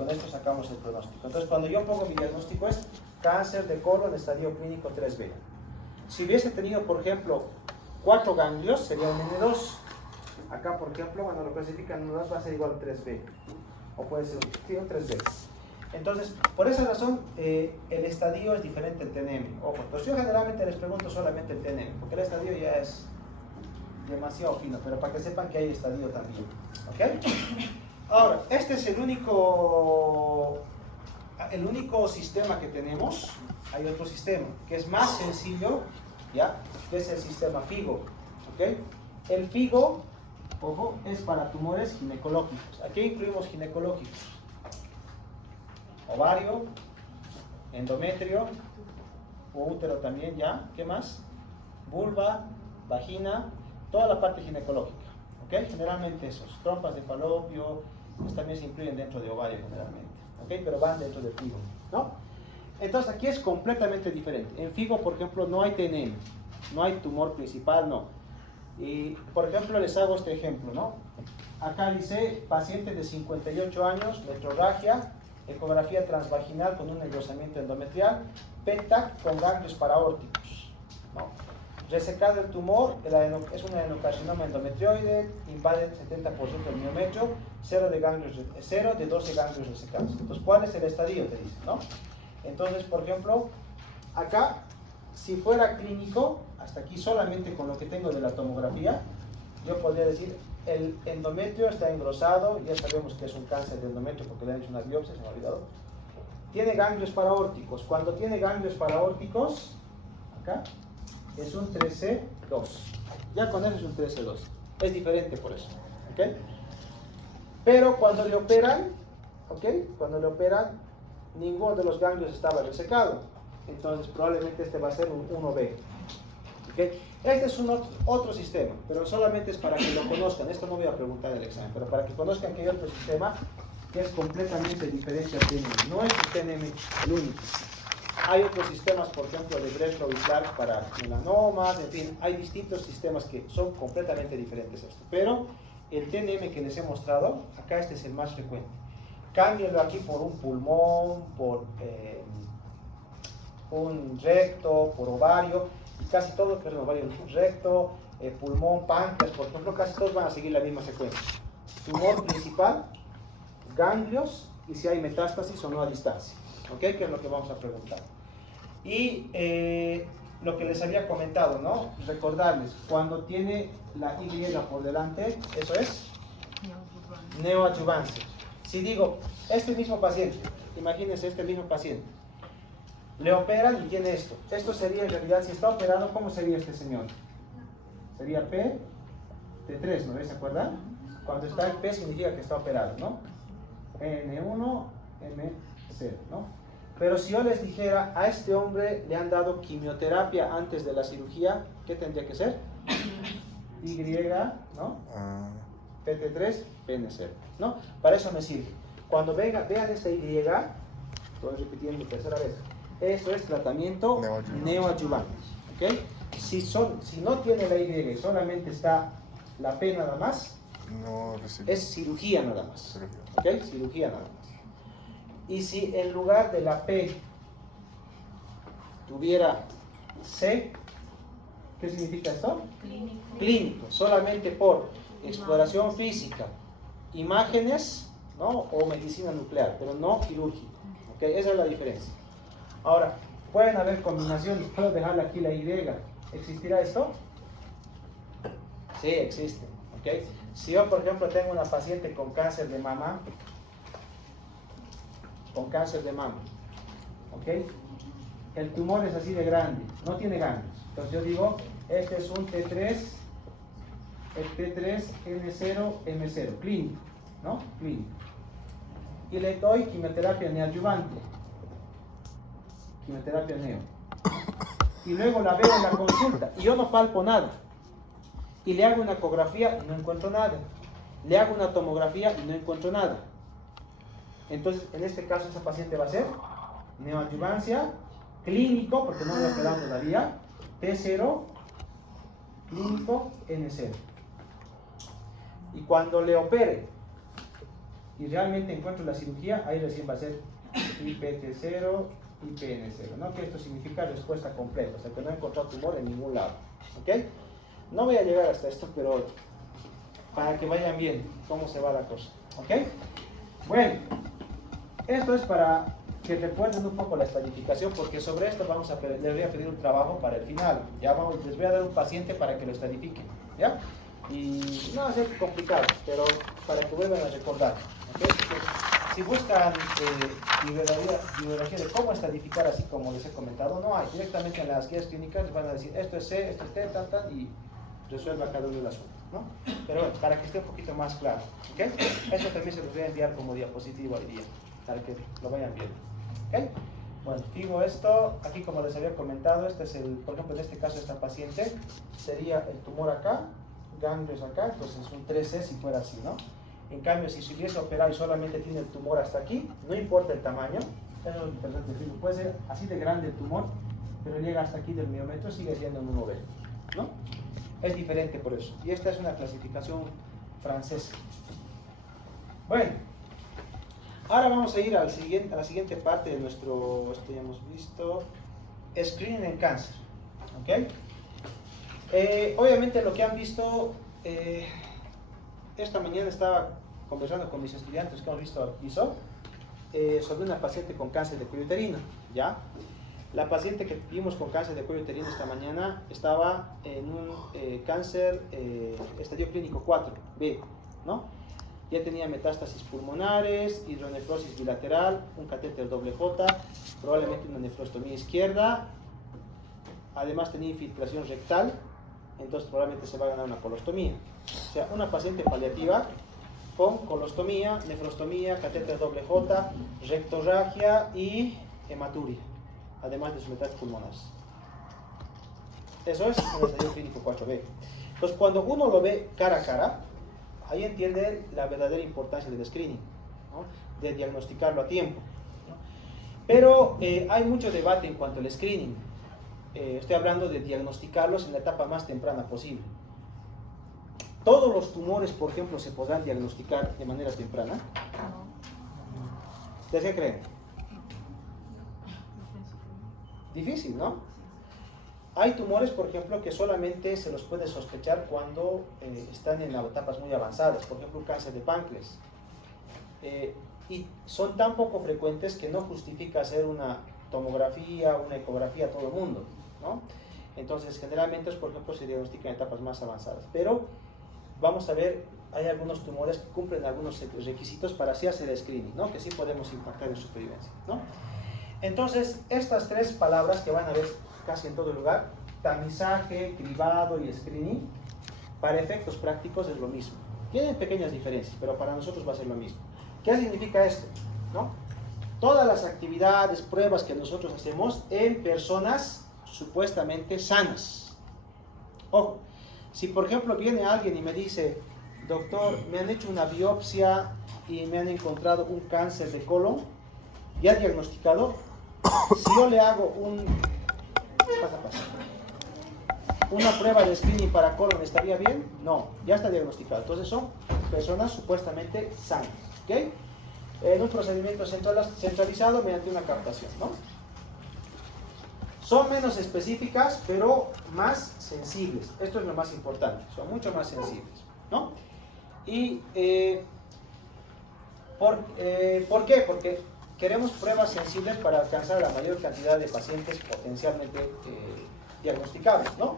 con esto sacamos el pronóstico. Entonces, cuando yo pongo mi diagnóstico es cáncer de colon, estadio clínico 3B. Si hubiese tenido, por ejemplo, 4 ganglios, sería un N2. Acá, por ejemplo, cuando lo clasifican en N2 va a ser igual a 3B. O puede ser un 3B. Entonces, por esa razón, el estadio es diferente al TNM. Ojo, entonces yo generalmente les pregunto solamente el TNM, porque el estadio ya es demasiado fino, pero para que sepan que hay estadio también. ¿Ok? Ahora, este es el único sistema que tenemos. Hay otro sistema que es más sencillo, ¿ya? Que es el sistema FIGO. ¿Ok? El FIGO, ojo, es para tumores ginecológicos. Aquí incluimos ginecológicos: ovario, endometrio, útero también, ¿ya? ¿Qué más? Vulva, vagina, toda la parte ginecológica. ¿Ok? Generalmente esos, trompas de falopio, pues también se incluyen dentro de ovario generalmente. ¿Ok? Pero van dentro del FIGO, ¿no? Entonces aquí es completamente diferente. En FIGO, por ejemplo, no hay TNM, no hay tumor principal, no. Y, por ejemplo, les hago este ejemplo, ¿no? Acá dice, paciente de 58 años, metrorragia, ecografía transvaginal con un engrosamiento endometrial, PETA con ganglios paraórticos, ¿no? Resecado el tumor, es un adenocarcinoma endometrioide, invade el 70% del miometrio, 0 de 12 ganglios resecados. Entonces, ¿cuál es el estadio? Te dice, ¿no? Entonces, por ejemplo, acá, si fuera clínico, hasta aquí solamente con lo que tengo de la tomografía, yo podría decir, el endometrio está engrosado, ya sabemos que es un cáncer de endometrio porque le han hecho una biopsia, se me ha olvidado. Tiene ganglios paraórticos. Cuando tiene ganglios paraórticos, acá, es un 3C2. Ya con eso es un 3C2. Es diferente por eso. ¿Ok? Pero cuando le operan, ¿ok? Cuando le operan, ninguno de los ganglios estaba resecado. Entonces probablemente este va a ser un 1B. ¿Okay? Este es otro sistema, pero solamente es para que lo conozcan. Esto no voy a preguntar en el examen, pero para que conozcan que hay otro sistema que es completamente diferente al TNM. No es el TNM el único. Hay otros sistemas, por ejemplo, de Breslow y Clark para melanomas, en fin, hay distintos sistemas que son completamente diferentes a esto. Pero el TNM que les he mostrado, acá este es el más frecuente. Cámbienlo aquí por un pulmón, por un recto, por ovario, y casi todos, que es ovario, recto, pulmón, páncreas, por ejemplo, casi todos van a seguir la misma secuencia. Tumor principal, ganglios, y si hay metástasis o no a distancia. ¿Ok? Que es lo que vamos a preguntar. Y lo que les había comentado, ¿no? Recordarles, cuando tiene la Y por delante, eso es neoadyuvancia. Si digo, este mismo paciente, imagínense este mismo paciente, le operan y tiene esto. Esto sería en realidad, si está operado, ¿cómo sería este señor? Sería P T3, ¿no? ¿Se acuerdan? Cuando está el P significa que está operado, ¿no? N1, M0, ¿no? Pero si yo les dijera, a este hombre le han dado quimioterapia antes de la cirugía, ¿qué tendría que ser? Y, ¿no? PT3, PN0, ¿no? Para eso me sirve. Cuando vean esta Y, estoy repitiendo tercera vez, eso es tratamiento neoadyuvante, ¿ok? Si no tiene la Y y solamente está la P nada más, es cirugía nada más, ¿ok? Cirugía nada más. Y si en lugar de la P tuviera C, ¿qué significa esto? Clínico, solamente por exploración física, imágenes, ¿no? O medicina nuclear, pero no quirúrgico. ¿Okay? Esa es la diferencia. Ahora, pueden haber combinaciones. Puedo dejarle aquí la Y. ¿Existirá esto? Sí, existe. ¿Okay? Si yo, por ejemplo, tengo una paciente con cáncer de mama, ¿ok? El tumor es así de grande, no tiene ganglios. Entonces yo digo, este es un T3, el T3, N0, M0, clínico, ¿no? Clínico. Y le doy quimioterapia neoadyuvante, quimioterapia neo. Y luego la veo en la consulta y yo no palpo nada. Y le hago una ecografía y no encuentro nada. Le hago una tomografía y no encuentro nada. Entonces, en este caso, esa paciente va a ser neoadyuvancia, clínico, porque no lo he operado todavía, T0, clínico, N0. Y cuando le opere y realmente encuentro la cirugía, ahí recién va a ser IPT0, IPN0, ¿no? Que esto significa respuesta completa, o sea que no he encontrado tumor en ningún lado, ¿ok? No voy a llegar hasta esto, pero para que vayan bien cómo se va la cosa, ¿ok? Bueno, esto es para que recuerden un poco la estadificación, porque sobre esto les voy a pedir un trabajo para el final. Ya les voy a dar un paciente para que lo estadifiquen, ¿ya? Y no va a ser complicado, pero para que vuelvan a recordar, ¿ok? Porque si buscan bibliografía de cómo estadificar, así como les he comentado, no hay. Directamente en las guías clínicas les van a decir esto es C, esto es T, y resuelva cada uno del asunto, ¿no? Pero bueno, para que esté un poquito más claro, ¿ok? Esto también se los voy a enviar como diapositiva hoy día, para que lo vayan viendo, ¿ok? Bueno, digo esto, aquí como les había comentado, este es por ejemplo, en este caso esta paciente, sería el tumor acá, ganglios acá, entonces un 3C si fuera así, ¿no? En cambio, si se hubiese operado y solamente tiene el tumor hasta aquí, no importa el tamaño, eso es lo interesante, puede ser así de grande el tumor, pero llega hasta aquí del miómetro, sigue siendo un 1B, ¿no? Es diferente por eso. Y esta es una clasificación francesa. Bueno, ahora vamos a ir a la siguiente parte de nuestro, esto ya hemos visto, screening en cáncer, ¿ok? Obviamente lo que han visto, esta mañana estaba conversando con mis estudiantes que hemos visto ISO, sobre una paciente con cáncer de cuello uterino, ¿ya? La paciente que vimos con cáncer de cuello uterino esta mañana estaba en un cáncer estadio clínico 4B, ¿no? Ya tenía metástasis pulmonares, hidronefrosis bilateral, un catéter doble J, probablemente una nefrostomía izquierda, además tenía infiltración rectal, entonces probablemente se va a ganar una colostomía. O sea, una paciente paliativa con colostomía, nefrostomía, catéter doble J, rectorragia y hematuria, además de sus metástasis pulmonares. Eso es el estadio clínico 4B. Entonces, cuando uno lo ve cara a cara, ahí entiende la verdadera importancia del screening, ¿no? De diagnosticarlo a tiempo, ¿no? Pero hay mucho debate en cuanto al screening. Estoy hablando de diagnosticarlos en la etapa más temprana posible. ¿Todos los tumores, por ejemplo, se podrán diagnosticar de manera temprana? ¿Ustedes qué creen? Difícil, ¿no? Hay tumores, por ejemplo, que solamente se los puede sospechar cuando están en etapas muy avanzadas, por ejemplo, un cáncer de páncreas. Y son tan poco frecuentes que no justifica hacer una tomografía, una ecografía a todo el mundo, ¿no? Entonces, generalmente, por ejemplo, se diagnostican en etapas más avanzadas. Pero vamos a ver, hay algunos tumores que cumplen algunos requisitos para así hacer el screening, ¿no? Que sí podemos impactar en supervivencia, ¿no? Entonces, estas tres palabras que van a ver casi en todo lugar, tamizaje, cribado y screening, para efectos prácticos es lo mismo. Tienen pequeñas diferencias, pero para nosotros va a ser lo mismo. ¿Qué significa esto? ¿No? Todas las actividades, pruebas que nosotros hacemos en personas supuestamente sanas. Ojo, si por ejemplo viene alguien y me dice, doctor, me han hecho una biopsia y me han encontrado un cáncer de colon, ya diagnosticado, si yo le hago una prueba de screening para colon, ¿estaría bien? No, ya está diagnosticado. Entonces son personas supuestamente sanas, ¿ok? En un procedimiento centralizado mediante una captación, ¿no? Son menos específicas, pero más sensibles. Esto es lo más importante, son mucho más sensibles, ¿no? Y ¿por qué? Porque queremos pruebas sensibles para alcanzar la mayor cantidad de pacientes potencialmente diagnosticables, ¿no?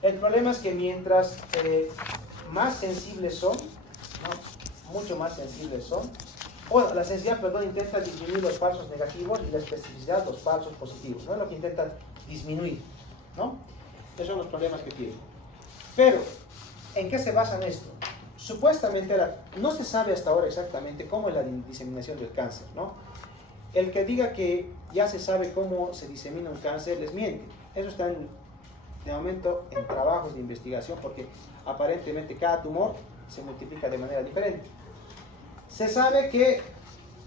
El problema es que mientras más sensibles son, ¿no? Mucho más sensibles son, la sensibilidad, perdón, intenta disminuir los falsos negativos y la especificidad los falsos positivos, ¿no? Es lo que intentan disminuir, ¿no? Esos son los problemas que tienen. Pero, ¿en qué se basan esto? Supuestamente, no se sabe hasta ahora exactamente cómo es la diseminación del cáncer, ¿no? El que diga que ya se sabe cómo se disemina un cáncer, les miente. Eso está de momento en trabajos de investigación, porque aparentemente cada tumor se multiplica de manera diferente. Se sabe que,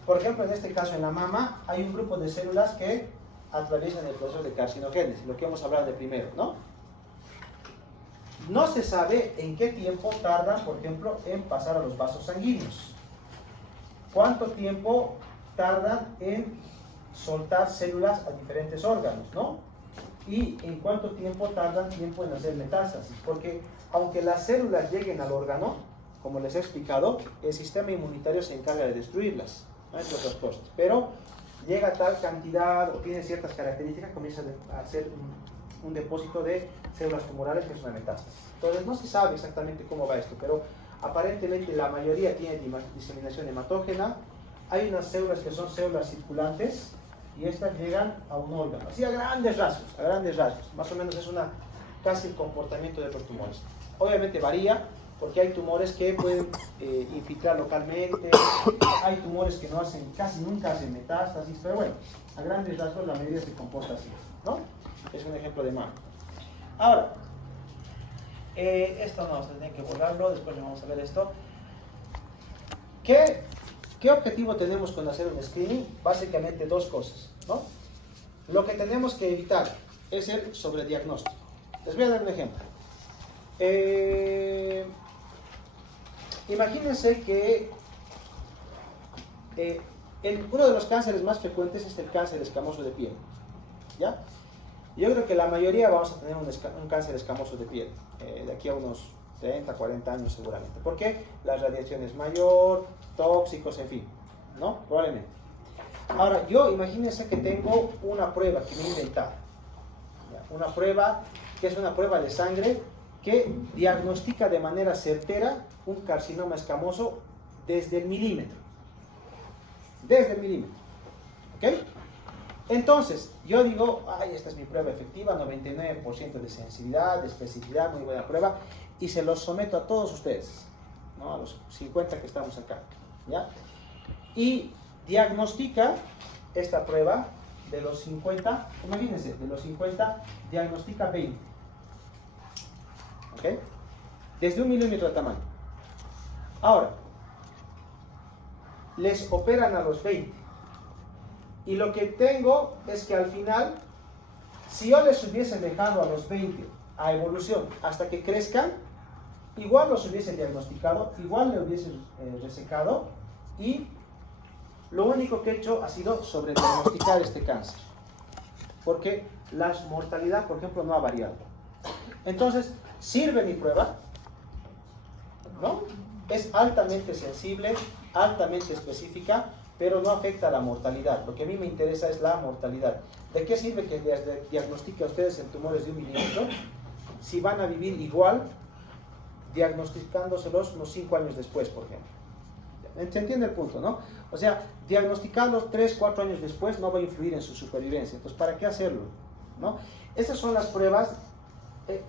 por ejemplo, en este caso en la mama, hay un grupo de células que atraviesan el proceso de carcinogénesis, lo que hemos hablado de primero, ¿no? No se sabe en qué tiempo tardan, por ejemplo, en pasar a los vasos sanguíneos. cuánto tiempo tardan en soltar células a diferentes órganos, ¿no? Y en cuánto tiempo tardan en hacer metástasis, porque aunque las células lleguen al órgano, como les he explicado, el sistema inmunitario se encarga de destruirlas, ¿no? Entre otras cosas, pero llega a tal cantidad o tiene ciertas características, comienza a hacer un depósito de células tumorales que es una metástasis. Entonces no se sabe exactamente cómo va esto, pero aparentemente la mayoría tiene diseminación hematógena. Hay unas células que son células circulantes y estas llegan a un órgano, así a grandes rasgos, más o menos es casi el comportamiento de otros tumores. Obviamente varía, porque hay tumores que pueden infiltrar localmente, hay tumores que casi nunca hacen metástasis, pero bueno, a grandes rasgos la mayoría se comporta así, ¿no? Es un ejemplo de mama. Ahora, esto no, vamos a tener que borrarlo, después le vamos a ver esto. ¿Qué objetivo tenemos con hacer un screening? Básicamente dos cosas, ¿no? Lo que tenemos que evitar es el sobrediagnóstico. Les voy a dar un ejemplo. Imagínense que uno de los cánceres más frecuentes es el cáncer escamoso de piel, ¿ya? Yo creo que la mayoría vamos a tener un cáncer escamoso de piel de aquí a unos 30, 40 años seguramente. ¿Por qué? La radiación es mayor, tóxicos, en fin, ¿no? Probablemente. Ahora, imagínense que tengo una prueba que me he inventado, ¿ya? Una prueba que es una prueba de sangre que diagnostica de manera certera un carcinoma escamoso desde el milímetro. Desde el milímetro. ¿Ok? Entonces, yo digo, esta es mi prueba efectiva, 99% de sensibilidad, de especificidad, muy buena prueba, y se los someto a todos ustedes, ¿no? A los 50 que estamos acá, ¿ya? Y diagnostica esta prueba de los 50, imagínense, de los 50, diagnostica 20, ¿ok? Desde 1 milímetro de tamaño. Ahora, les operan a los 20. Y lo que tengo es que al final, si yo les hubiese dejado a los 20 a evolución hasta que crezcan, igual los hubiese diagnosticado, igual le hubiese resecado, y lo único que he hecho ha sido sobrediagnosticar este cáncer, porque la mortalidad, por ejemplo, no ha variado. Entonces, ¿sirve mi prueba? ¿No? Es altamente sensible, altamente específica, pero no afecta a la mortalidad. Lo que a mí me interesa es la mortalidad. ¿De qué sirve que les diagnostique a ustedes en tumores de 1 milímetro si van a vivir igual diagnosticándoselos unos 5 años después, por ejemplo? ¿Se entiende el punto, no? O sea, diagnosticarlos 3, 4 años después no va a influir en su supervivencia. Entonces, ¿para qué hacerlo? ¿No? Estas son las pruebas,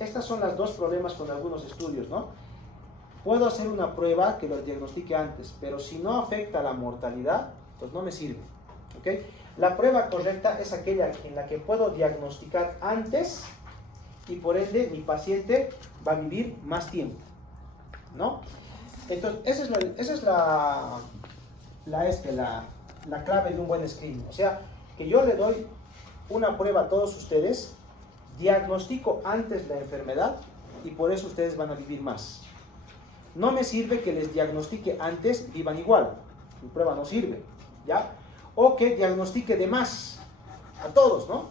estas son los dos problemas con algunos estudios, ¿no? Puedo hacer una prueba que los diagnostique antes, pero si no afecta a la mortalidad, pues no me sirve, ¿ok? La prueba correcta es aquella en la que puedo diagnosticar antes y por ende mi paciente va a vivir más tiempo, ¿no? Entonces, esa es la clave de un buen screening. O sea, que yo le doy una prueba a todos ustedes, diagnostico antes la enfermedad y por eso ustedes van a vivir más. No me sirve que les diagnostique antes, vivan igual. Mi prueba no sirve, ¿ya? O que diagnostique de más a todos, ¿no?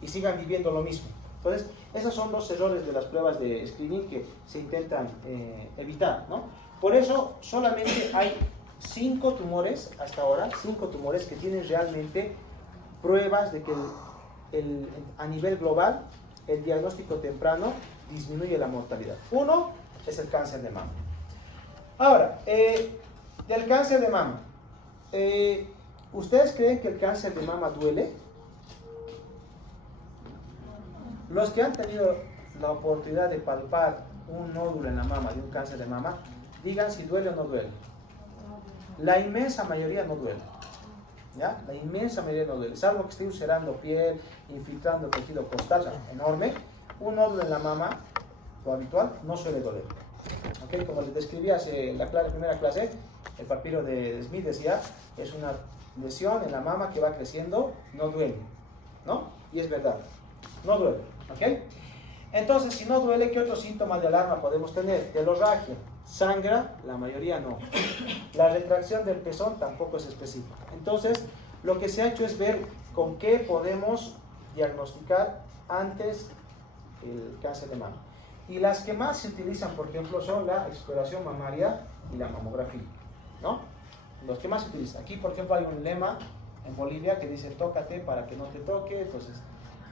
Y sigan viviendo lo mismo. Entonces, esos son los errores de las pruebas de screening que se intentan evitar, ¿no? Por eso, solamente hay 5 tumores hasta ahora, 5 tumores que tienen realmente pruebas de que a nivel global el diagnóstico temprano disminuye la mortalidad. Uno es el cáncer de mama. Ahora, del cáncer de mama, ¿ustedes creen que el cáncer de mama duele? Los que han tenido la oportunidad de palpar un nódulo en la mama de un cáncer de mama, digan si duele o no duele. La inmensa mayoría no duele, ¿ya? La inmensa mayoría no duele, salvo que esté ulcerando piel, infiltrando tejido costal enorme. Un nódulo en la mama, lo habitual, no suele doler. ¿Okay? Como les describí en la primera clase, el papiro de Smith decía, es una lesión en la mama que va creciendo, no duele, ¿no? Y es verdad, no duele, ¿ok? Entonces, si no duele, ¿qué otro síntoma de alarma podemos tener? Telorragia, sangra, la mayoría no. La retracción del pezón tampoco es específica. Entonces, lo que se ha hecho es ver con qué podemos diagnosticar antes el cáncer de mama. Y las que más se utilizan, por ejemplo, son la exploración mamaria y la mamografía, ¿no? Los que más se utilizan. Aquí, por ejemplo, hay un lema en Bolivia que dice tócate para que no te toque. Entonces,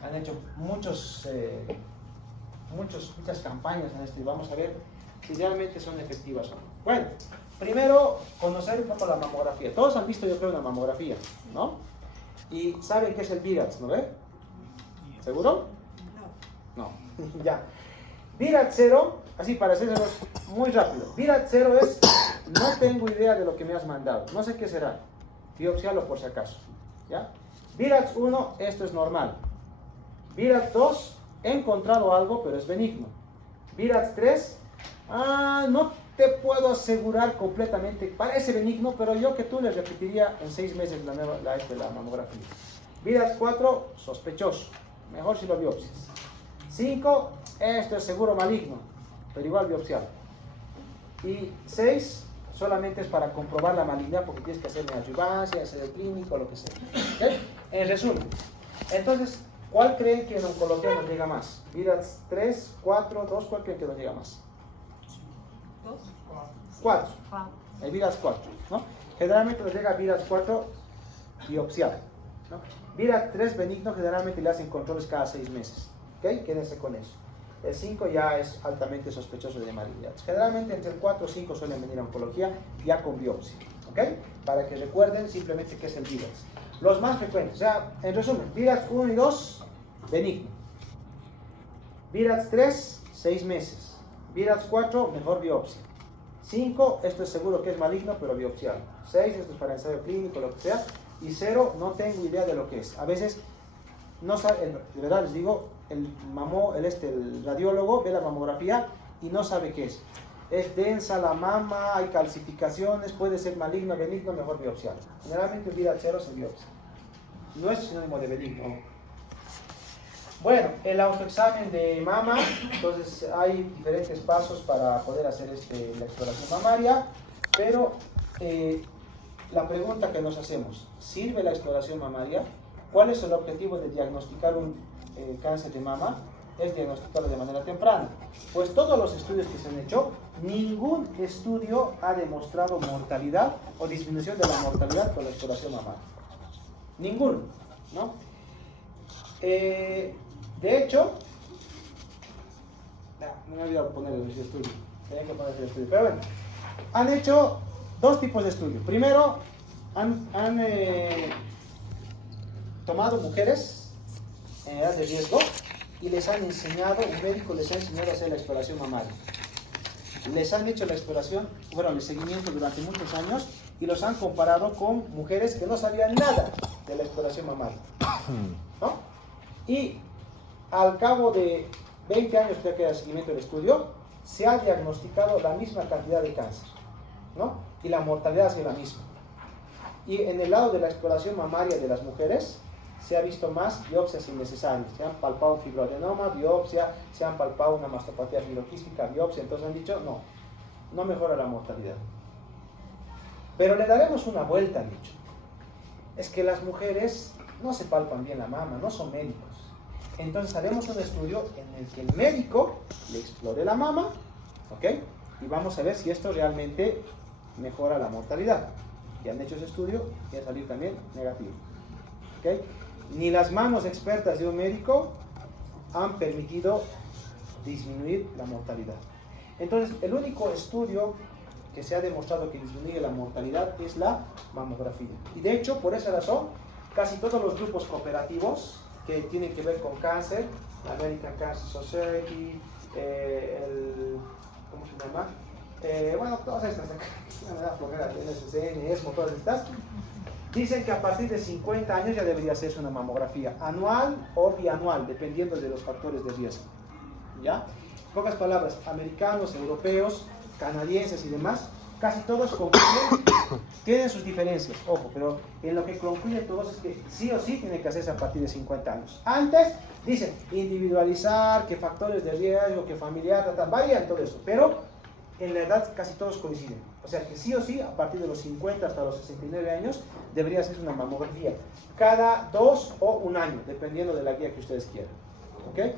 han hecho muchas campañas en esto y vamos a ver si realmente son efectivas o no. Bueno, primero conocer un poco la mamografía. Todos han visto, yo creo, una mamografía, ¿no? Y saben qué es el VIRATS, ¿no ve? ¿Seguro? No. Ya. VIRATS 0, así para hacerlo muy rápido. VIRATS 0 es, no tengo idea de lo que me has mandado, no sé qué será. Biopsialo por si acaso. ¿Ya? VIRATS 1, esto es normal. VIRATS 2, he encontrado algo, pero es benigno. VIRATS 3, no te puedo asegurar completamente, parece benigno, pero yo que tú le repetiría en 6 meses la mamografía. VIRATS 4, sospechoso, mejor si lo biopsias. 5, esto es seguro maligno, pero igual biopsiado. Y 6, solamente es para comprobar la malignidad porque tienes que hacer neoadjuvancia, hacer el clínico, lo que sea. ¿Okay? En resumen, entonces, ¿cuál creen que en oncología nos llega más? ¿VIRATS 3, 4, 2? ¿Cuál creen que nos llega más? 4. El VIRATS 4, ¿no? Generalmente nos llega VIRATS 4 biopsiado, ¿no? VIRATS 3 benigno, generalmente le hacen controles cada 6 meses. ¿Ok? Quédense con eso. El 5 ya es altamente sospechoso de malignidad. Generalmente entre el 4 y 5 suelen venir a oncología ya con biopsia. ¿Ok? Para que recuerden simplemente qué es el VIRATS. Los más frecuentes, o sea, en resumen, VIRATS 1 y 2, benigno. VIRATS 3, 6 meses. VIRATS 4, mejor biopsia. 5, esto es seguro que es maligno, pero biopsiado. 6, esto es para ensayo clínico, lo que sea. Y 0, no tengo idea de lo que es. A veces, no sabe, de verdad les digo, el radiólogo ve la mamografía y no sabe qué es. Es densa la mama, hay calcificaciones, puede ser maligno, benigno, mejor biopsiado. Generalmente el VIRATS 0 se biopsia. No es sinónimo de benigno. Bueno, el autoexamen de mama, entonces hay diferentes pasos para poder hacer la exploración mamaria, pero la pregunta que nos hacemos, ¿sirve la exploración mamaria? ¿Cuál es el objetivo de diagnosticar un cáncer de mama? Es diagnosticarlo de manera temprana. Pues todos los estudios que se han hecho, ningún estudio ha demostrado mortalidad o disminución de la mortalidad con la exploración mamaria. Ninguno, ¿no? De hecho, no me he olvidado poner el estudio, tenía que poner el estudio, pero bueno, han hecho 2 tipos de estudios. Primero, han tomado mujeres en edad de riesgo y les han enseñado, un médico les ha enseñado a hacer la exploración mamaria. Les han hecho la exploración, bueno, el seguimiento durante muchos años y los han comparado con mujeres que no sabían nada de la exploración mamaria, ¿no? Y al cabo de 20 años que queda el seguimiento del estudio, se ha diagnosticado la misma cantidad de cáncer, ¿no? Y la mortalidad ha sido la misma. Y en el lado de la exploración mamaria de las mujeres, se ha visto más biopsias innecesarias. Se han palpado un fibroadenoma, biopsia, se han palpado una mastopatía fibroquística, biopsia. Entonces han dicho, no mejora la mortalidad. Pero le daremos una vuelta, han dicho. Es que las mujeres no se palpan bien la mama, no son médicos. Entonces haremos un estudio en el que el médico le explore la mama, ¿ok? Y vamos a ver si esto realmente mejora la mortalidad. Y han hecho ese estudio y ha salido también negativo, ¿ok? Ni las manos expertas de un médico han permitido disminuir la mortalidad. Entonces, el único estudio que se ha demostrado que disminuye la mortalidad es la mamografía. Y de hecho, por esa razón, casi todos los grupos cooperativos que tienen que ver con cáncer, la American Cancer Society, ¿cómo se llama? Bueno, todas estas, me da flojera, NSCN, ESMO, todas estas, dicen que a partir de 50 años ya debería hacerse una mamografía anual o bianual, dependiendo de los factores de riesgo. ¿Ya? En pocas palabras, americanos, europeos, canadienses y demás, casi todos concluyen, tienen sus diferencias, ojo, pero en lo que concluyen todos es que sí o sí tiene que hacerse a partir de 50 años. Antes, dicen, individualizar, que factores de riesgo, que familiar, varían todo eso, pero en la edad casi todos coinciden. O sea que sí o sí, a partir de los 50 hasta los 69 años, debería hacerse una mamografía. Cada 2 o 1 año, dependiendo de la guía que ustedes quieran. ¿Ok?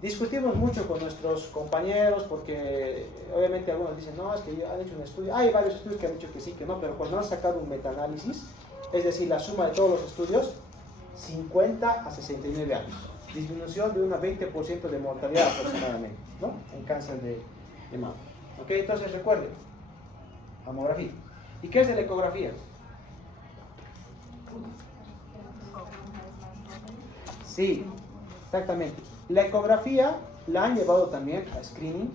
Discutimos mucho con nuestros compañeros porque obviamente algunos dicen, no, es que han hecho un estudio. Hay varios estudios que han dicho que sí, que no, pero cuando han sacado un metaanálisis, es decir, la suma de todos los estudios, 50 a 69 años. Disminución de un 20% de mortalidad aproximadamente, ¿no? En cáncer de mama. ¿Ok? Entonces recuerden, mamografía. ¿Y qué es de la ecografía? Sí, exactamente. La ecografía la han llevado también a screening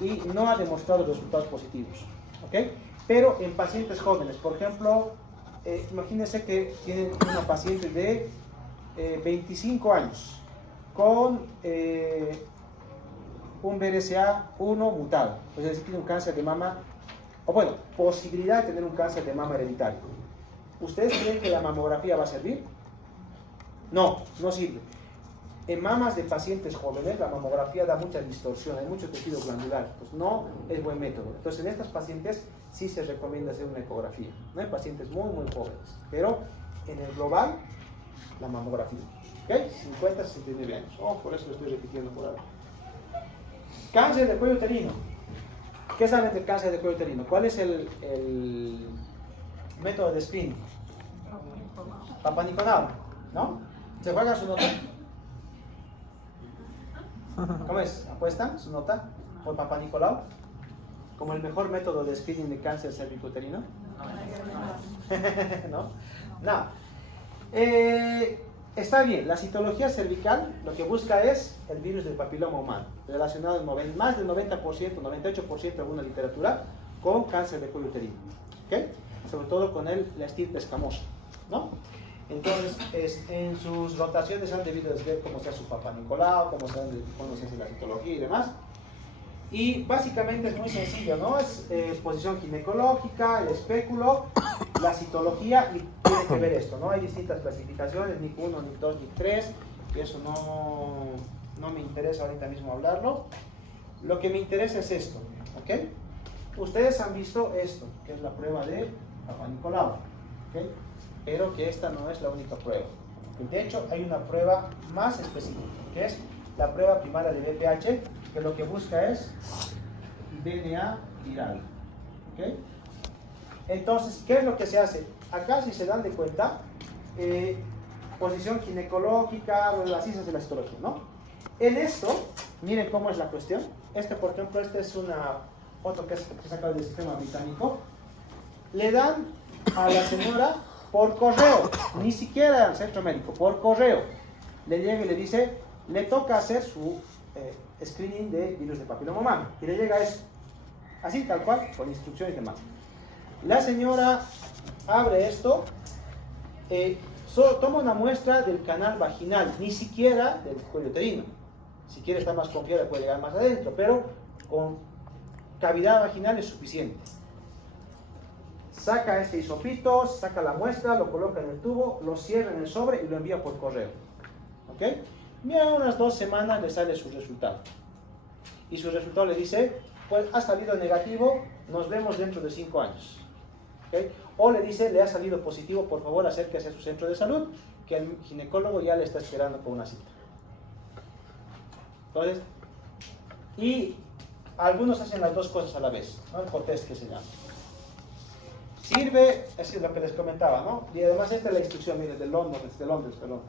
y no ha demostrado resultados positivos. ¿Ok? Pero en pacientes jóvenes, por ejemplo, imagínense que tienen una paciente de 25 años con un BRCA1 mutado, es decir, tiene un cáncer de mama, o bueno, posibilidad de tener un cáncer de mama hereditario. ¿Ustedes creen que la mamografía va a servir? No, no sirve. En mamas de pacientes jóvenes la mamografía da mucha distorsión, hay mucho tejido glandular, pues no es buen método. Entonces en estas pacientes sí se recomienda hacer una ecografía, no hay pacientes muy jóvenes, pero en el global la mamografía. ¿Ok? 50 a 69 años. Oh, por eso lo estoy repitiendo por ahora. Cáncer de cuello uterino. ¿Qué saben del cáncer de cuello uterino? ¿Cuál es el método de screening? Papa Nicolau, ¿no? ¿Se juega su nota? ¿Cómo es? ¿Apuestan su nota por Papa Nicolau? ¿Como el mejor método de screening de cáncer cervicouterino? ¿No? No. Está bien, la citología cervical lo que busca es el virus del papiloma humano, relacionado en más del 90%, 98% de alguna literatura, con cáncer de cuello uterino. ¿Okay? Sobre todo con la estirpe escamosa, ¿no? Entonces, en sus rotaciones han debido ver cómo se hace su Papa Nicolau, cómo se hace la citología y demás. Y básicamente es muy sencillo, ¿no? Es posición ginecológica, el espéculo, la citología, y tiene que ver esto, ¿no? Hay distintas clasificaciones, NIC 1, NIC 2, NIC 3, y eso no me interesa ahorita mismo hablarlo. Lo que me interesa es esto, ¿ok? Ustedes han visto esto, que es la prueba de Papa Nicolau, ¿ok? Pero que esta no es la única prueba. De hecho, hay una prueba más específica, que es la prueba primaria de BPH, que lo que busca es DNA viral. ¿Okay? Entonces, ¿qué es lo que se hace? Acá, si se dan de cuenta, posición ginecológica, las ciencias de la histología, ¿no? En esto, miren cómo es la cuestión. Por ejemplo, esta es una foto que se saca del sistema británico. Le dan a la señora por correo, ni siquiera al centro médico, por correo. Le llega y le dice, le toca hacer su screening de virus de papiloma humano. Y le llega esto, así tal cual, con instrucciones y demás. La señora abre esto, toma una muestra del canal vaginal, ni siquiera del cuello uterino. Si quiere estar más confiada puede llegar más adentro, pero con cavidad vaginal es suficiente. Saca este hisopito, saca la muestra, lo coloca en el tubo, lo cierra en el sobre y lo envía por correo. ¿Ok? Mira, unas 2 semanas le sale su resultado. Y su resultado le dice, pues ha salido negativo, nos vemos dentro de 5 años. ¿Okay? O le dice, le ha salido positivo, por favor acérquese a su centro de salud, que el ginecólogo ya le está esperando por una cita. Entonces, y algunos hacen las dos cosas a la vez, ¿no? El cotest que se llama. Sirve, es lo que les comentaba, ¿no? Y además esta es la instrucción, miren, de Londres, perdón.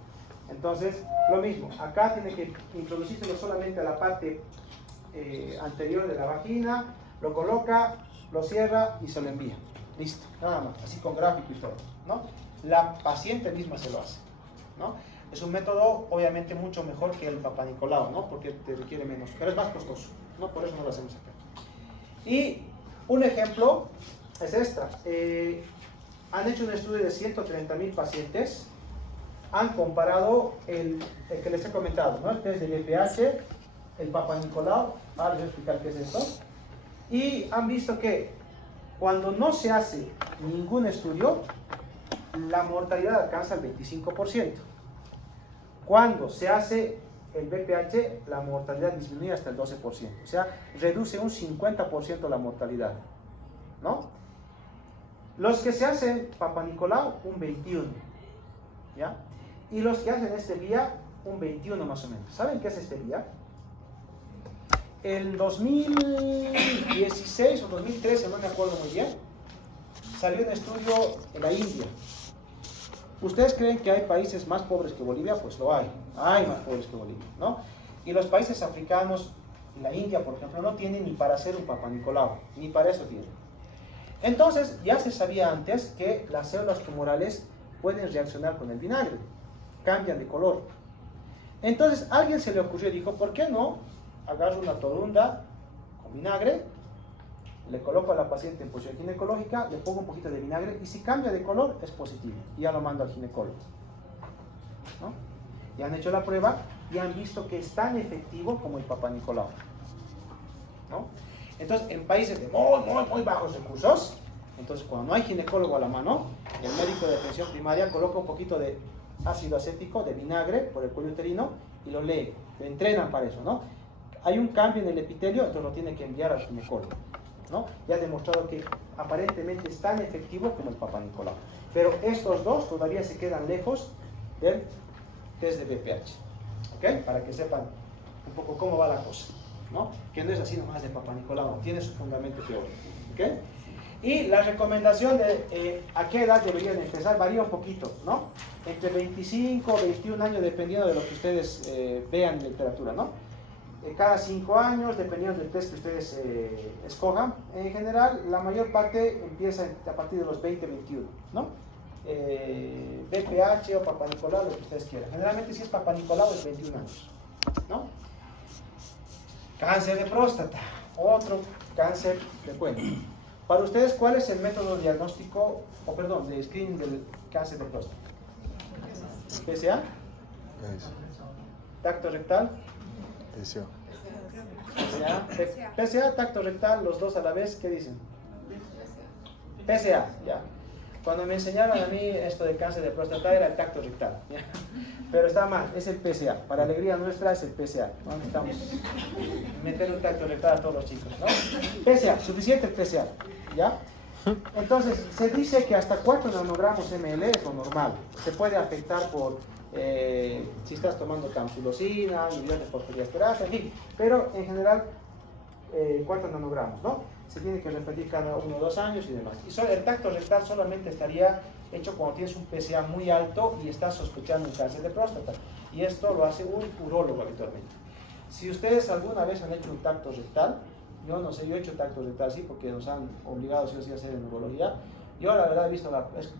Entonces, lo mismo, acá tiene que introducírselo solamente a la parte anterior de la vagina, lo coloca, lo cierra y se lo envía. Listo, nada más, así con gráfico y todo, ¿no? La paciente misma se lo hace, ¿no? Es un método obviamente mucho mejor que el Papa Nicolau, ¿no? Porque te requiere menos, pero es más costoso, ¿no? Por eso no lo hacemos acá. Y un ejemplo es esta. Han hecho un estudio de 130,000 pacientes, han comparado el que les he comentado, ¿no? El test de BPH, el Papa Nicolau, ahora les voy a explicar qué es esto, y han visto que cuando no se hace ningún estudio, la mortalidad alcanza el 25%. Cuando se hace el BPH, la mortalidad disminuye hasta el 12%. O sea, reduce un 50% la mortalidad, ¿no? Los que se hacen Papa Nicolau, un 21%, ¿ya? Y los que hacen este vía, un 21% más o menos. ¿Saben qué es este vía? En 2016 o 2013, no me acuerdo muy bien, salió un estudio en la India. ¿Ustedes creen que hay países más pobres que Bolivia? Pues lo hay más pobres que Bolivia, ¿no? Y los países africanos, la India por ejemplo, no tienen ni para hacer un Papa Nicolau, ni para eso tienen. Entonces, ya se sabía antes que las células tumorales pueden reaccionar con el vinagre, cambian de color. Entonces, a alguien se le ocurrió y dijo, ¿por qué no agarro una torunda con vinagre, le coloco a la paciente en posición ginecológica, le pongo un poquito de vinagre y si cambia de color es positivo y ya lo mando al ginecólogo, ¿no? Y han hecho la prueba y han visto que es tan efectivo como el Papa Nicolau, ¿no? Entonces, en países de muy bajos recursos, entonces cuando no hay ginecólogo a la mano, el médico de atención primaria coloca un poquito de ácido acético, de vinagre por el cuello uterino y lo lee, lo entrenan para eso, ¿no? Hay un cambio en el epitelio, entonces lo tiene que enviar al ginecólogo, ¿no? Ya ha demostrado que aparentemente es tan efectivo como el Papa Nicolau. Pero estos dos todavía se quedan lejos del test de BPH, ¿ok? Para que sepan un poco cómo va la cosa, ¿no? Que no es así nomás de Papa Nicolau, tiene su fundamento teórico, ¿ok? Y la recomendación de a qué edad deberían empezar varía un poquito, ¿no? Entre 25 o 21 años, dependiendo de lo que ustedes vean en literatura, ¿no? Cada 5 años, dependiendo del test que ustedes escojan. En general, la mayor parte empieza a partir de los 20, 21, ¿no? BPH o Papa Nicolau, lo que ustedes quieran. Generalmente, si es Papa Nicolau, es 21 años, ¿no? Cáncer de próstata, otro cáncer frecuente. Para ustedes, ¿cuál es el método diagnóstico, de screening del cáncer de próstata? PSA, tacto rectal, PSA, tacto rectal, los dos a la vez, ¿qué dicen? PSA, ya. Cuando me enseñaron a mí esto de cáncer de próstata era el tacto rectal, ¿ya? Pero está mal, es el PSA. Para alegría nuestra es el PSA. No necesitamos meter un tacto rectal a todos los chicos, ¿no? PSA, suficiente el PSA, ¿ya? Entonces, se dice que hasta 4 nanogramos ml es lo normal. Se puede afectar por si estás tomando tamsulosina, inhibidor de fosfodiesterasa, en fin. Pero en general, 4 nanogramos, ¿no? Se tiene que repetir cada 1 o 2 años y demás. Y el tacto rectal solamente estaría hecho cuando tienes un PSA muy alto y estás sospechando un cáncer de próstata. Y esto lo hace un urólogo habitualmente. Si ustedes alguna vez han hecho un tacto rectal, yo no sé, yo he hecho tacto rectal, sí, porque nos han obligado sí o sí a hacer en urología. Yo la verdad he visto,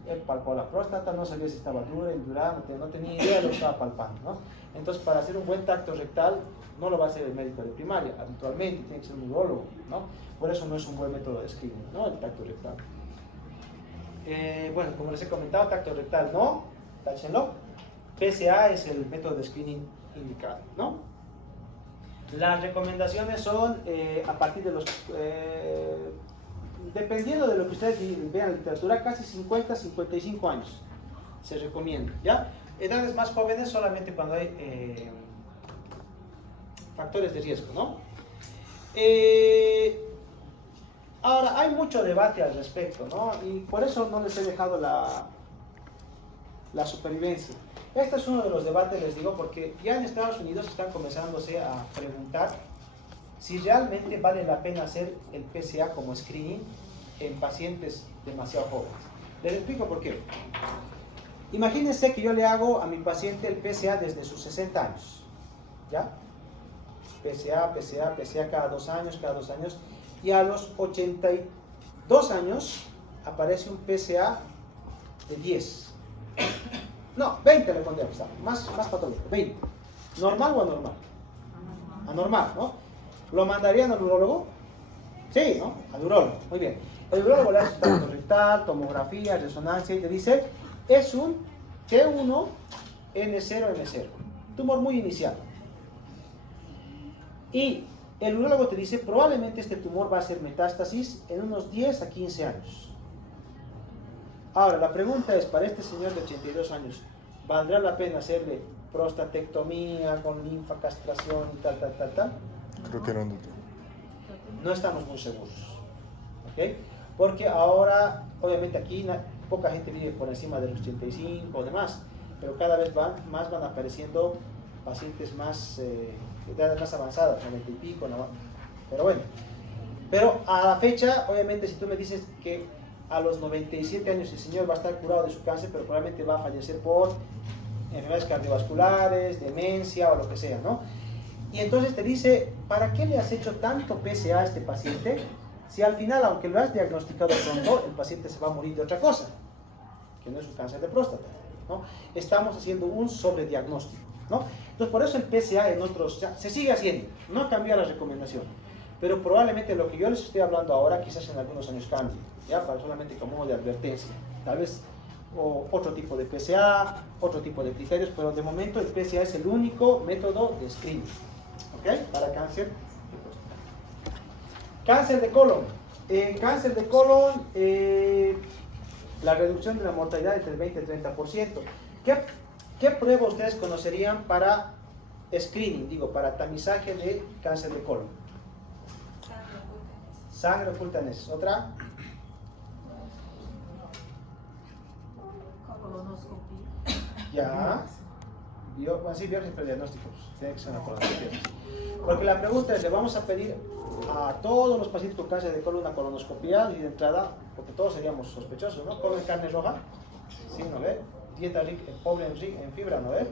he palpado la próstata, no sabía si estaba dura, indurada, no tenía idea de lo que estaba palpando, ¿no? Entonces, para hacer un buen tacto rectal, no lo va a hacer el médico de primaria, habitualmente tiene que ser un urólogo, ¿no? Por eso no es un buen método de screening, ¿no? El tacto rectal. Bueno, como les he comentado, tacto rectal no, táchenlo. PSA es el método de screening indicado, ¿no? Las recomendaciones son a partir de los, dependiendo de lo que ustedes vean en la literatura, casi 50, 55 años se recomienda, ¿ya? Edades más jóvenes solamente cuando hay factores de riesgo, ¿no? Ahora, hay mucho debate al respecto, ¿no? Y por eso no les he dejado la supervivencia. Este es uno de los debates, les digo, porque ya en Estados Unidos están comenzándose a preguntar si realmente vale la pena hacer el PSA como screening en pacientes demasiado jóvenes. Les explico por qué. Imagínense que yo le hago a mi paciente el PSA desde sus 60 años, ¿ya? PSA cada 2 años, y a los 82 años aparece un PSA de 10. No, 20 le pondríamos, más patológico, 20. ¿Normal o anormal? Anormal, ¿no? ¿Lo mandarían al urólogo? Sí, ¿no? Al urólogo, muy bien. El urólogo le hace tacto rectal, tomografía, resonancia y te dice, es un T1 N0, tumor muy inicial. Y el urólogo te dice, probablemente este tumor va a hacer metástasis en unos 10 a 15 años. Ahora, la pregunta es, para este señor de 82 años, ¿valdrá la pena hacerle prostatectomía con linfa, castración y tal? Creo que no. No estamos muy seguros, ¿ok? Porque ahora, obviamente aquí poca gente vive por encima de los 85 o demás, pero cada vez más van apareciendo pacientes más, de edades más avanzadas, 90 y pico, ¿no? Pero bueno, pero a la fecha, obviamente si tú me dices que a los 97 años el señor va a estar curado de su cáncer, pero probablemente va a fallecer por enfermedades cardiovasculares, demencia o lo que sea, ¿no? Y entonces te dice, ¿para qué le has hecho tanto PSA a este paciente? Si al final, aunque lo has diagnosticado pronto, el paciente se va a morir de otra cosa, que no es un cáncer de próstata, ¿no? Estamos haciendo un sobrediagnóstico, ¿no? Entonces, por eso el PSA en otros, se sigue haciendo, no ha cambiado la recomendación, pero probablemente lo que yo les estoy hablando ahora, quizás en algunos años cambie, ¿ya? Para solamente como modo de advertencia, tal vez o otro tipo de PSA, otro tipo de criterios, pero de momento el PSA es el único método de screening, ¿ok? Para cáncer de próstata. Cáncer de colon. Cáncer de colon, la reducción de la mortalidad entre el 20 y el 30%. ¿Qué prueba ustedes conocerían para screening, para tamizaje de cáncer de colon? Sangre oculta en heces. ¿Otra? Colonoscopia. Ya. Sí, biopsia prediagnóstico. Tiene que ser una colonoscopia. Porque la pregunta es, ¿le vamos a pedir a todos los pacientes con cáncer de colon una colonoscopia y de entrada? Porque todos seríamos sospechosos, ¿no? ¿Comen carne roja? Sí, ¿no ve? Dieta rica, pobre en fibra, ¿no ve?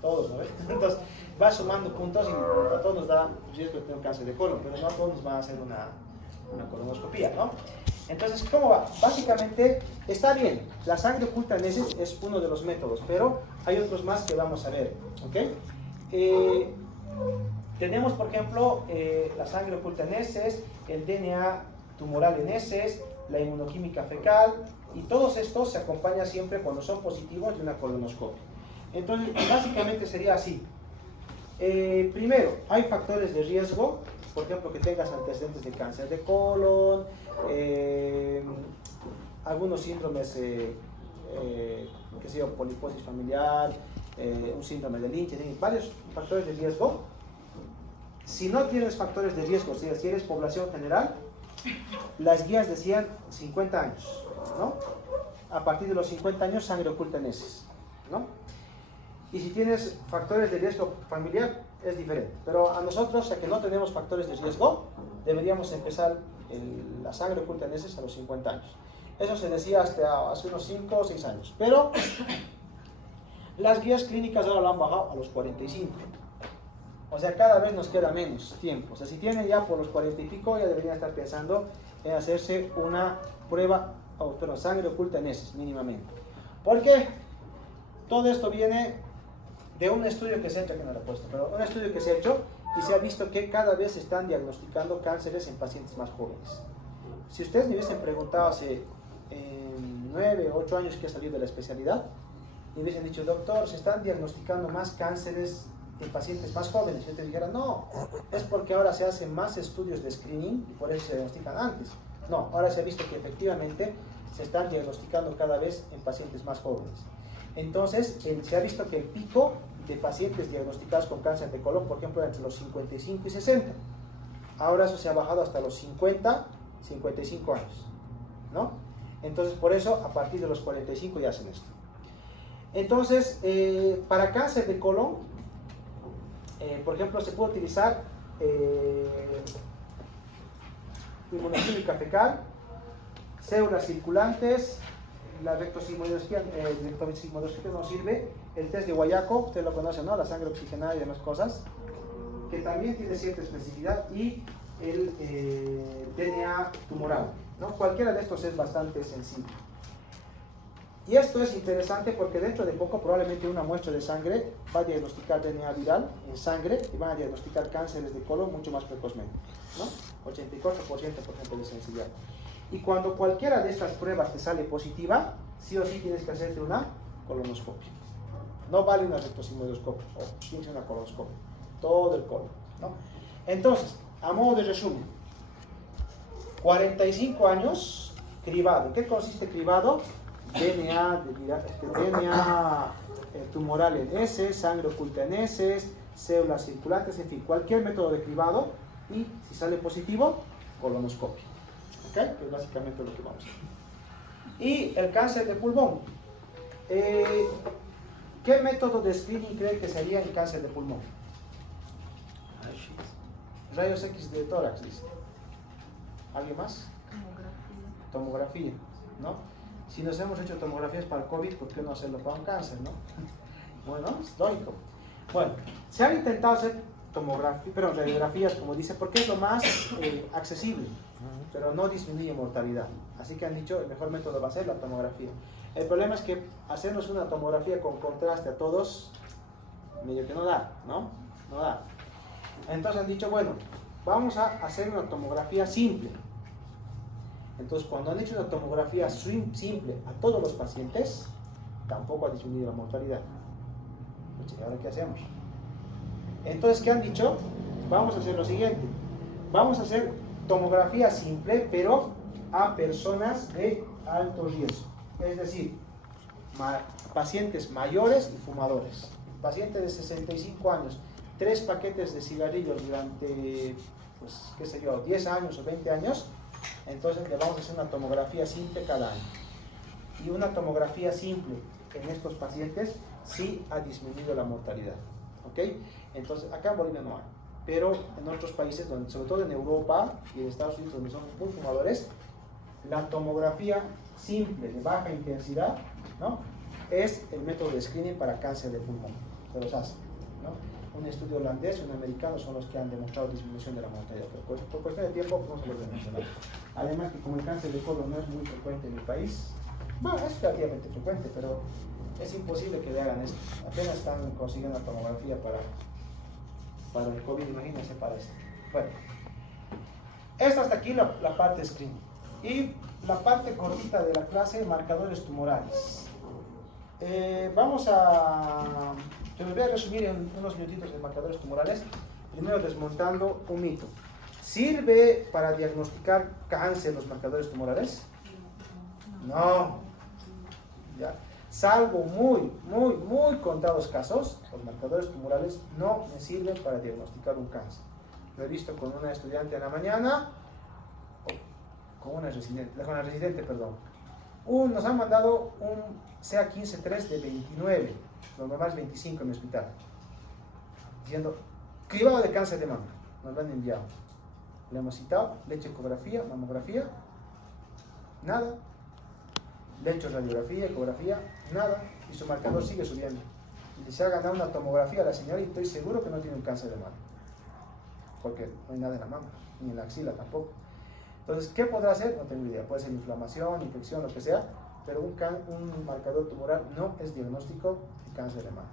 Todos, ¿no ve? Entonces, va sumando puntos y a todos nos da riesgo de tener cáncer de colon, pero no a todos nos van a hacer una colonoscopia, ¿no? Entonces, ¿cómo va? Básicamente, está bien, la sangre oculta en heces es uno de los métodos, pero hay otros más que vamos a ver, ¿ok? Tenemos, por ejemplo, la sangre oculta en heces, el DNA tumoral en heces, la inmunoquímica fecal, y todos estos se acompañan siempre cuando son positivos de una colonoscopia. Entonces, básicamente sería así. Primero, hay factores de riesgo, por ejemplo, que tengas antecedentes de cáncer de colon, algunos síndromes, poliposis familiar, un síndrome de Lynch, varios factores de riesgo. Si no tienes factores de riesgo, si eres población general, las guías decían 50 años, ¿no? A partir de los 50 años, sangre oculta en heces, ¿no? Y si tienes factores de riesgo familiar, es diferente. Pero a nosotros, ya que no tenemos factores de riesgo, deberíamos empezar la sangre oculta en heces a los 50 años. Eso se decía hasta hace unos 5 o 6 años. Pero las guías clínicas ahora lo han bajado a los 45. O sea, cada vez nos queda menos tiempo. O sea, si tienen ya por los 40 y pico, ya deberían estar pensando en hacerse una prueba, sangre oculta en heces, mínimamente. ¿Por qué? Todo esto viene de un estudio que se ha hecho, que no lo he puesto, pero un estudio que se ha hecho y se ha visto que cada vez se están diagnosticando cánceres en pacientes más jóvenes. Si ustedes me hubiesen preguntado hace 9 o 8 años que he salido de la especialidad, me hubiesen dicho, doctor, se están diagnosticando más cánceres en pacientes más jóvenes. Yo te dijera, no, es porque ahora se hacen más estudios de screening y por eso se diagnostican antes. No, ahora se ha visto que efectivamente se están diagnosticando cada vez en pacientes más jóvenes. Entonces, se ha visto que el pico de pacientes diagnosticados con cáncer de colon, por ejemplo, era entre los 55 y 60. Ahora eso se ha bajado hasta los 50, 55 años, ¿no? Entonces, por eso, a partir de los 45 ya hacen esto. Entonces, para cáncer de colon, por ejemplo, se puede utilizar inmunoquímica fecal, células circulantes. La rectosigmoidoscopia no sirve. El test de Guayaco, usted lo conoce, ¿no? La sangre oxigenada y demás cosas, que también tiene cierta especificidad, y el DNA tumoral, ¿no? Cualquiera de estos es bastante sensible. Y esto es interesante porque dentro de poco probablemente una muestra de sangre va a diagnosticar DNA viral en sangre y van a diagnosticar cánceres de colon mucho más precozmente, ¿no? 84%, por ejemplo, de sensibilidad. Y cuando cualquiera de estas pruebas te sale positiva, sí o sí tienes que hacerte una colonoscopia. No vale una rectosigmoidoscopia, tienes una colonoscopia, todo el colon, ¿no? Entonces, a modo de resumen, 45 años, cribado. ¿En qué consiste cribado? DNA tumoral en heces, sangre oculta en heces, células circulantes, en fin, cualquier método de cribado, y si sale positivo, colonoscopia. ¿Ok? Es básicamente lo que vamos a hacer. Y el cáncer de pulmón. ¿Qué método de screening cree que sería en cáncer de pulmón? Rayos X de tórax, dice. ¿Alguien más? Tomografía, ¿no? Si nos hemos hecho tomografías para el COVID, ¿por qué no hacerlo para un cáncer, no? Bueno, es lógico. Bueno, se han intentado hacer radiografías, como dice, porque es lo más accesible, pero no disminuye mortalidad. Así que han dicho, el mejor método va a ser la tomografía. El problema es que hacernos una tomografía con contraste a todos, medio que no da, ¿no? No da. Entonces han dicho, bueno, vamos a hacer una tomografía simple. Entonces, cuando han hecho una tomografía simple a todos los pacientes, tampoco ha disminuido la mortalidad. Pues, ¿ahora qué hacemos? Entonces, ¿qué han dicho? Vamos a hacer lo siguiente. Vamos a hacer tomografía simple, pero a personas de alto riesgo. Es decir, pacientes mayores y fumadores. Pacientes de 65 años, 3 paquetes de cigarrillos durante, pues, qué sé yo, 10 años o 20 años. Entonces le vamos a hacer una tomografía simple cada año. Y una tomografía simple en estos pacientes sí ha disminuido la mortalidad. ¿Ok? Entonces acá en Bolivia no hay. Pero en otros países, sobre todo en Europa y en Estados Unidos, donde son muy fumadores, la tomografía simple de baja intensidad, ¿no?, es el método de screening para cáncer de pulmón. Se los hace, ¿no? Un estudio holandés y un americano son los que han demostrado disminución de la mortalidad, pero por cuestión de tiempo no se los voy a mencionar. Además que como el cáncer de colon no es muy frecuente en mi país, bueno, es relativamente frecuente, pero es imposible que le hagan esto. Apenas están consiguiendo la tomografía para el COVID, imagínense para esto. Bueno, esta hasta aquí la parte screening. Y la parte cortita de la clase, marcadores tumorales. Yo les voy a resumir en unos minutitos de marcadores tumorales. Primero desmontando un mito. ¿Sirve para diagnosticar cáncer los marcadores tumorales? No. ¿Ya? Salvo muy contados casos, los marcadores tumorales no me sirven para diagnosticar un cáncer. Lo he visto con una estudiante en la mañana, con una residente, perdón. Nos han mandado un CA15-3 de 29, lo normal es 25 en mi hospital, diciendo, cribado de cáncer de mama, nos lo han enviado. Le hemos citado, le he hecho ecografía, mamografía, nada. Le he hecho radiografía, ecografía, nada. Y su marcador sigue subiendo. Y se ha ganado una tomografía a la señora y estoy seguro que no tiene un cáncer de mama. Porque no hay nada en la mama, ni en la axila tampoco. Entonces, ¿qué podrá hacer? No tengo idea. Puede ser inflamación, infección, lo que sea. Pero un marcador tumoral no es diagnóstico de cáncer de mama.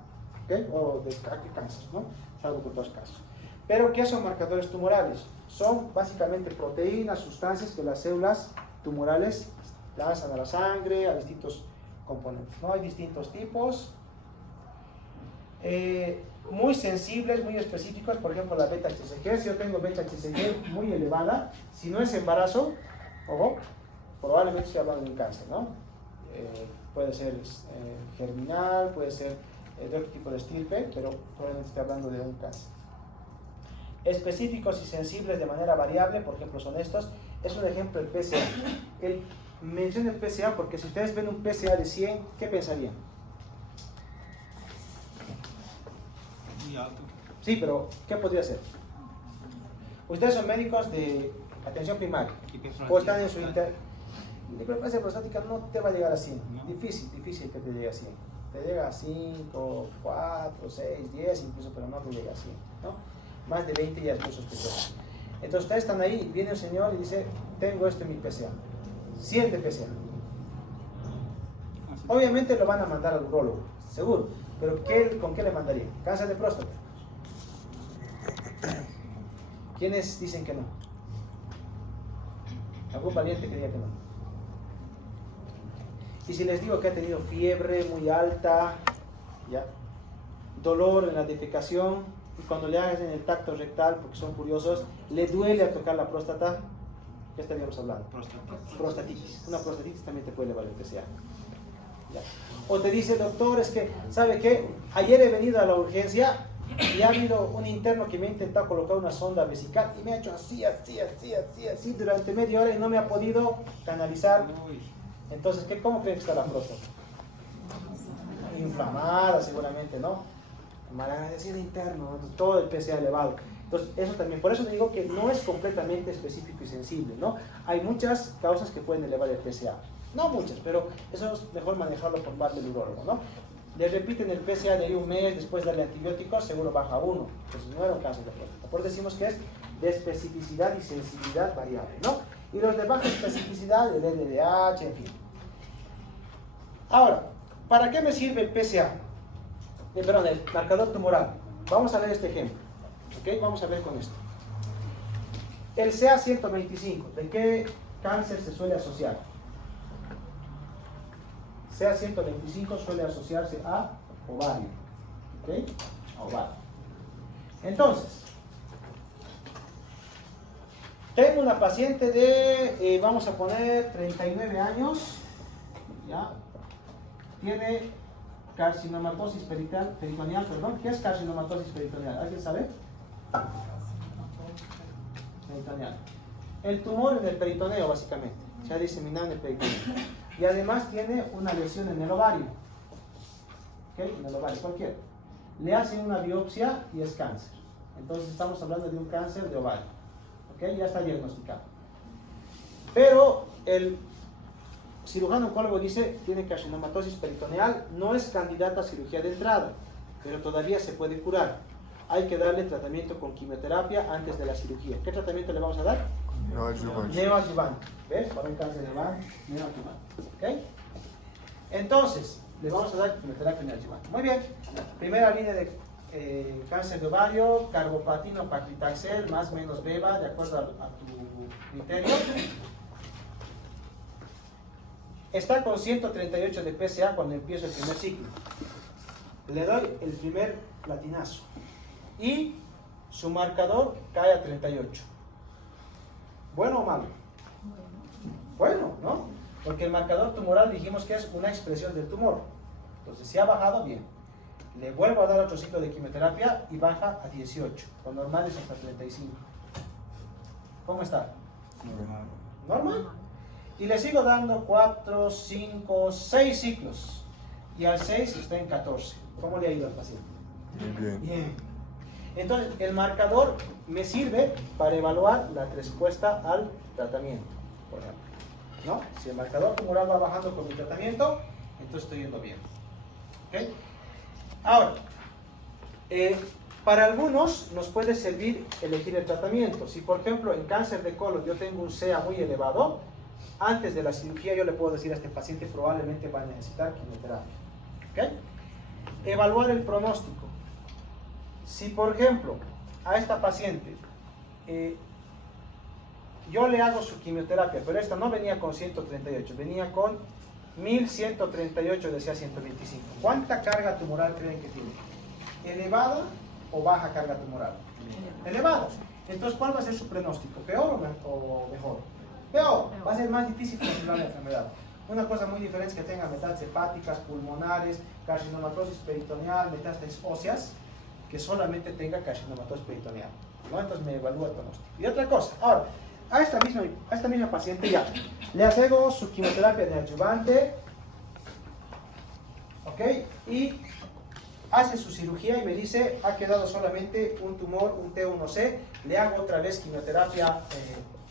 ¿Ok? O de cáncer, ¿no? Salvo por dos casos. Pero, ¿qué son marcadores tumorales? Son básicamente proteínas, sustancias que las células tumorales lanzan a la sangre, a distintos componentes. ¿No? Hay distintos tipos. Muy sensibles, muy específicos, por ejemplo la beta-HCG. Si yo tengo beta-HCG muy elevada, si no es embarazo, ojo, probablemente estoy hablando de un cáncer, ¿no? Puede ser germinal, puede ser de otro tipo de estirpe, pero probablemente estoy hablando de un cáncer. Específicos y sensibles de manera variable, por ejemplo, son estos. Es un ejemplo el PSA. Menciono el PSA porque si ustedes ven un PSA de 100, ¿qué pensarían? Muy alto. Sí, pero ¿qué podría ser? Ustedes son médicos de atención primaria o están en su la hiperplasia prostática no te va a llegar a 100. No. Difícil que te llegue a 100. Te llega a 5, 4, 6, 10 incluso, pero no te llega a 100, ¿no? Más de 20 ya es muy sospechoso. Entonces ustedes están ahí, viene un señor y dice, tengo esto en mi PSA, 100 de PSA. Obviamente lo van a mandar al urólogo, seguro, pero ¿con qué le mandaría? ¿Cáncer de próstata? ¿Quiénes dicen que no? ¿Algún valiente que diga que no? Y si les digo que ha tenido fiebre muy alta, ¿ya? Dolor en la defecación, y cuando le hagan el tacto rectal, porque son curiosos, le duele a tocar la próstata, ¿qué estaríamos hablando? Prostatitis. Una prostatitis también te puede elevar el PSA. Ya. O te dice, doctor, es que, ¿sabe qué? Ayer he venido a la urgencia y ha habido un interno que me ha intentado colocar una sonda vesical y me ha hecho así durante media hora y no me ha podido canalizar. Entonces, ¿cómo creen que está la próstata? Inflamada seguramente, ¿no? Malagradecido interno, ¿no? Todo el PSA elevado. Entonces, eso también, por eso te digo que no es completamente específico y sensible, ¿no? Hay muchas causas que pueden elevar el PSA. No muchas, pero eso es mejor manejarlo por parte del urólogo, ¿no? Le repiten el PSA de ahí un mes, después darle antibióticos, seguro baja 1. Entonces no era un cáncer de próstata. Por eso decimos que es de especificidad y sensibilidad variable, ¿no? Y los de baja especificidad, el LDH, en fin. Ahora, ¿para qué me sirve el PSA? Perdón, el marcador tumoral. Vamos a ver este ejemplo. ¿Ok? Vamos a ver con esto. El CA125, ¿de qué cáncer se suele asociar? CA125 suele asociarse a ovario. ¿Ok? A ovario. Entonces, tengo una paciente de, vamos a poner, 39 años. ¿Ya? Tiene carcinomatosis peritoneal, perdón. ¿Qué es carcinomatosis peritoneal? ¿Alguien sabe? Peritoneal. El tumor en el peritoneo, básicamente. Se ha diseminado en el peritoneo. Y además tiene una lesión en el ovario. ¿Ok? En el ovario, cualquiera. Le hacen una biopsia y es cáncer. Entonces estamos hablando de un cáncer de ovario. ¿Ok? Ya está diagnosticado. Pero el cirujano oncólogo dice, tiene carcinomatosis peritoneal, no es candidata a cirugía de entrada, pero todavía se puede curar. Hay que darle tratamiento con quimioterapia antes de la cirugía. ¿Qué tratamiento le vamos a dar? Neoadyuvante. ¿Ves? Para un cáncer de ovario, neoadyuvante. ¿Ok? Entonces, le vamos a dar quimioterapia neoadyuvante. Muy bien. Primera línea de cáncer de ovario, carboplatino, paclitaxel, más o menos beba, de acuerdo a tu criterio. Está con 138 de PSA cuando empiezo el primer ciclo. Le doy el primer platinazo. Y su marcador cae a 38. ¿Bueno o malo? Bueno, ¿no? Porque el marcador tumoral dijimos que es una expresión del tumor. Entonces, si ha bajado, bien. Le vuelvo a dar otro ciclo de quimioterapia y baja a 18. Lo normal es hasta 35. ¿Cómo está? ¿Normal? Y le sigo dando 4, 5, 6 ciclos. Y al 6 está en 14. ¿Cómo le ha ido al paciente? Bien. Bien. Entonces, el marcador me sirve para evaluar la respuesta al tratamiento, por ejemplo. ¿No? Si el marcador tumoral va bajando con mi tratamiento, entonces estoy yendo bien. ¿Ok? Ahora, para algunos nos puede servir elegir el tratamiento. Si, por ejemplo, en cáncer de colon yo tengo un CA muy elevado, antes de la cirugía yo le puedo decir a este paciente probablemente va a necesitar quimioterapia. ¿Ok? Evaluar el pronóstico. Si, por ejemplo, a esta paciente yo le hago su quimioterapia, pero esta no venía con 138, venía con 1138 de CA125. ¿Cuánta carga tumoral creen que tiene? ¿Elevada o baja carga tumoral? Elevada. Entonces, ¿cuál va a ser su pronóstico? ¿Peor o mejor? Peor. Va a ser más difícil controlar la enfermedad. Una cosa muy diferente es que tenga metástasis hepáticas, pulmonares, carcinomatosis peritoneal, metástasis óseas, que solamente tenga carcinomatosis peritoneal, ¿no? Entonces me evalúa el pronóstico. Y otra cosa, ahora, a esta misma paciente ya le hago su quimioterapia neoadyuvante, ¿ok? Y hace su cirugía y me dice, ha quedado solamente un tumor, un T1C, le hago otra vez quimioterapia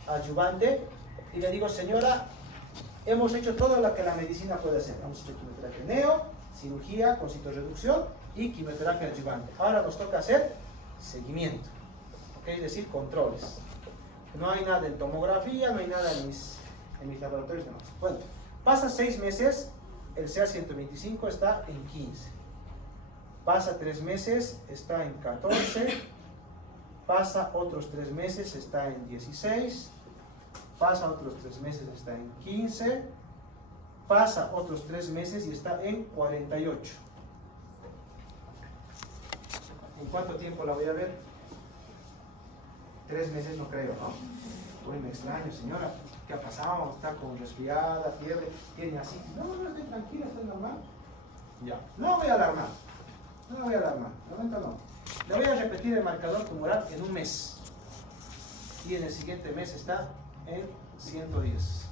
adyuvante y le digo, señora, hemos hecho todo lo que la medicina puede hacer. Hemos hecho quimioterapia neo, cirugía con citorreducción y quimioterapia adyuvante. Ahora nos toca hacer seguimiento, ¿ok? Es decir, controles. No hay nada en tomografía, no hay nada en mis laboratorios demás. Bueno, pasa 6 meses, el CA125 está en 15. Pasa 3 meses, está en 14. Pasa otros 3 meses, está en 16. Pasa otros 3 meses, está en 15. Pasa otros 3 meses y está en 48. ¿En cuánto tiempo la voy a ver? 3 meses no creo, ¿no? Uy, me extraño, señora, ¿qué ha pasado? Está con resfriada, fiebre, tiene así. No, estoy tranquila, estoy normal. Ya, no voy a alarmar, de momento no. Le voy a repetir el marcador tumoral en un mes. Y en el siguiente mes está en 110.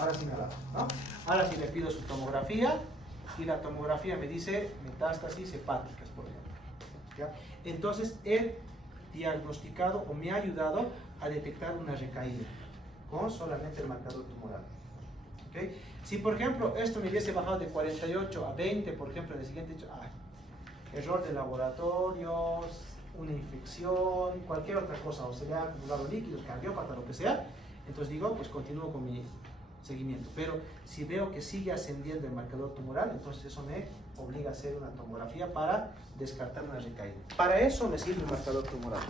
Ahora sí me alarma, ¿no? Ahora sí le pido su tomografía y la tomografía me dice metástasis hepáticas, por ejemplo. ¿Ya? Entonces, él diagnosticado o me ha ayudado a detectar una recaída con solamente el marcador tumoral. ¿Okay? Si, por ejemplo, esto me hubiese bajado de 48 a 20, por ejemplo, en el siguiente hecho, error de laboratorios, una infección, cualquier otra cosa, o se le ha acumulado líquidos, cardiópata, lo que sea, entonces digo, pues continúo con mi seguimiento. Pero si veo que sigue ascendiendo el marcador tumoral, entonces eso me obliga a hacer una tomografía para descartar una recaída. Para eso me sirve el marcador tumoral,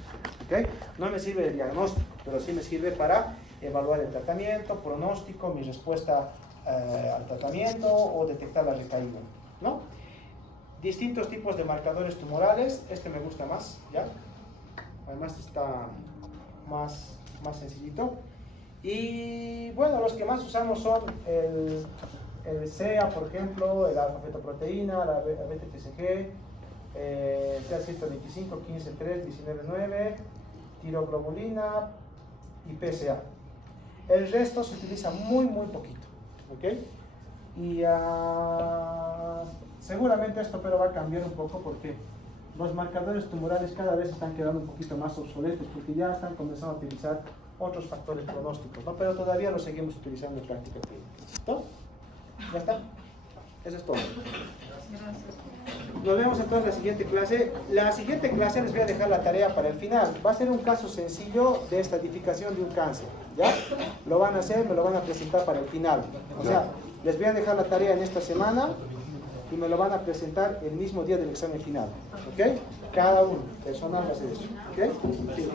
¿okay? No me sirve de diagnóstico, pero sí me sirve para evaluar el tratamiento, pronóstico, mi respuesta al tratamiento o detectar la recaída, ¿no? Distintos tipos de marcadores tumorales. Este me gusta más, ¿ya? Además está más sencillito. Y bueno, los que más usamos son el CEA, por ejemplo, el alfa-fetoproteína, la BTTCG, CA125, 15.3, 19.9, tiroglobulina y PSA. El resto se utiliza muy poquito, ¿ok? Y seguramente esto pero va a cambiar un poco porque los marcadores tumorales cada vez están quedando un poquito más obsoletos porque ya están comenzando a utilizar otros factores pronósticos, ¿no? Pero todavía los seguimos utilizando en práctica clínica. ¿Listo? ¿Ya está? Eso es todo. Nos vemos entonces en la siguiente clase. La siguiente clase les voy a dejar la tarea para el final. Va a ser un caso sencillo de estratificación de un cáncer, ¿ya? Lo van a hacer, me lo van a presentar para el final. O sea, les voy a dejar la tarea en esta semana y me lo van a presentar el mismo día del examen final, ¿ok? Cada uno, personal va a hacer eso, ¿ok? Sí.